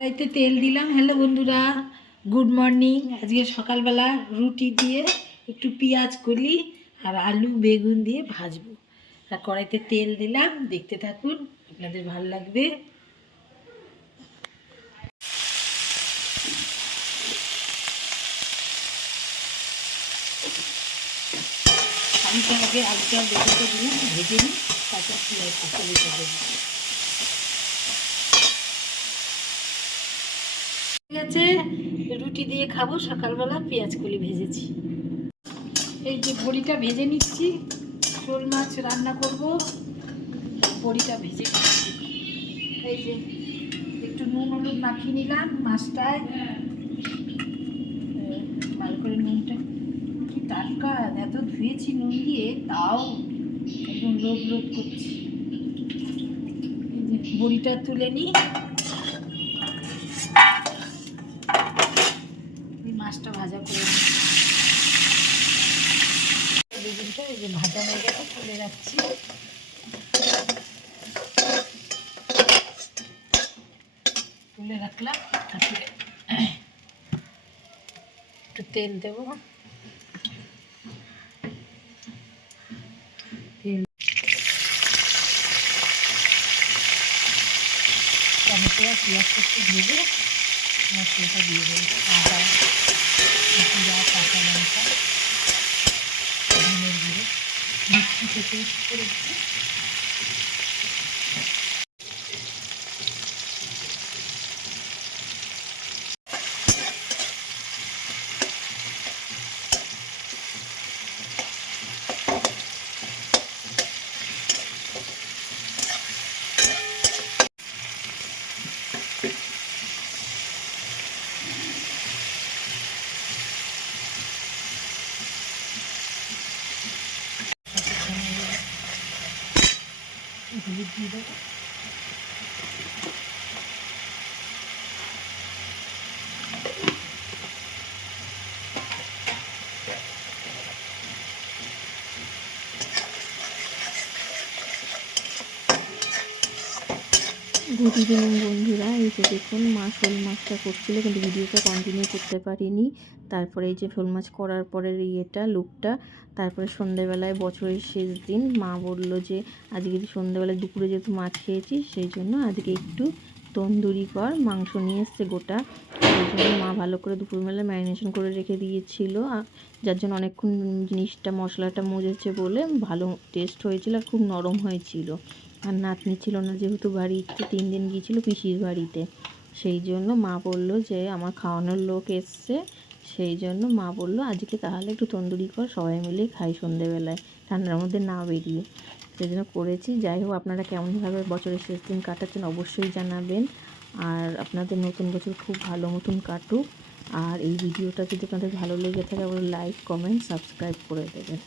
কড়াইতে তেল দিলাম। হ্যালো বন্ধুরা, গুড মর্নিং। আজকে সকালবেলা রুটি দিয়ে একটু পেঁয়াজ কলি আর আলু বেগুন দিয়ে ভাজবো। আর কড়াইতে তেল দিলাম, দেখতে থাকুন, আপনাদের ভালো লাগবে। আলুটা আগে আলুটা বেগুনটা দিলাম, ভেজে নিই, তারপর পেঁয়াজটা দিতে দেবো। ঠিক আছে, রুটি দিয়ে খাবো। সকালবেলা পেঁয়াজ কলি ভেজেছি। এই যে বড়িটা ভেজে নিচ্ছি, শোল মাছ রান্না করব, বড়িটা ভেজে নিচ্ছি। এই যে একটু নুন হলুদ মাখিয়ে নিলাম মাছটায়, ভালো করে নুনটা, কি টাটকা, এত ধুয়েছি নুন দিয়ে, তাও একদম লোদ লোদ করছি। এই যে বড়িটা তুলে নিই, মাছটা ভাজা করে নিই। বেগুনটা এই যে ভাজা হয়ে গেছে, তুলে রাখছি। তুলে রাখলাম, তারপরে একটু তেল দেবো। তেল, টমেটো আর পেঁয়াজটা একটু ভেজে মশলাটা দিয়ে দেবো। আদা, জিরা, কাঁচা লঙ্কা, ধনের গুঁড়ো, মিক্সি থেকে করেছি। হলুদ দিয়ে দেবো। গুড ইভিনিং বন্ধুরা, এই যে দেখুন মা শোল মাছটা করছিল, কিন্তু ভিডিওটা কন্টিনিউ করতে পারিনি। তারপরে এই যে শোল মাছ করার পরের লুকটা, তারপরে সন্ধ্যেবেলায় বছরের শেষ দিন মা বলল যে আজকে সন্ধ্যেবেলায় দুপুরে যেহেতু মাছ খেয়েছি, সেই জন্য আজকে একটু তন্দুরি কর, মাংস নিয়ে এসছে গোটা। সেই জন্য মা ভালো করে দুপুরবেলা ম্যারিনেশন করে রেখে দিয়েছিল, যার জন্য অনেকক্ষণ জিনিসটা মশলাটা মজেছে বলে ভালো টেস্ট হয়েছিল আর খুব নরম হয়েছিল। আর নাতনি ছিল না, যেহেতু বাড়িতে 3 দিন গিয়েছিল পিসির বাড়িতে, সেই জন্য মা বলল যে আমার খাওয়ানোর লোক এসছে, সেই জন্য মা বলল আজকে তাহলে একটু তন্দুরি কর, সবাই মিলে খাই সন্ধ্যেবেলায়, ঠান্ডার মধ্যে না বেরিয়ে। সেই জন্য করেছি। যাই হোক, আপনারা কেমনভাবে বছরের শেষ দিন কাটাচ্ছেন অবশ্যই জানাবেন, আর আপনাদের নতুন বছর খুব ভালো মতন কাটুক। আর এই ভিডিওটা যদি আপনাদের ভালো লেগে থাকে, আবার লাইক, কমেন্ট, সাবস্ক্রাইব করে দেবেন।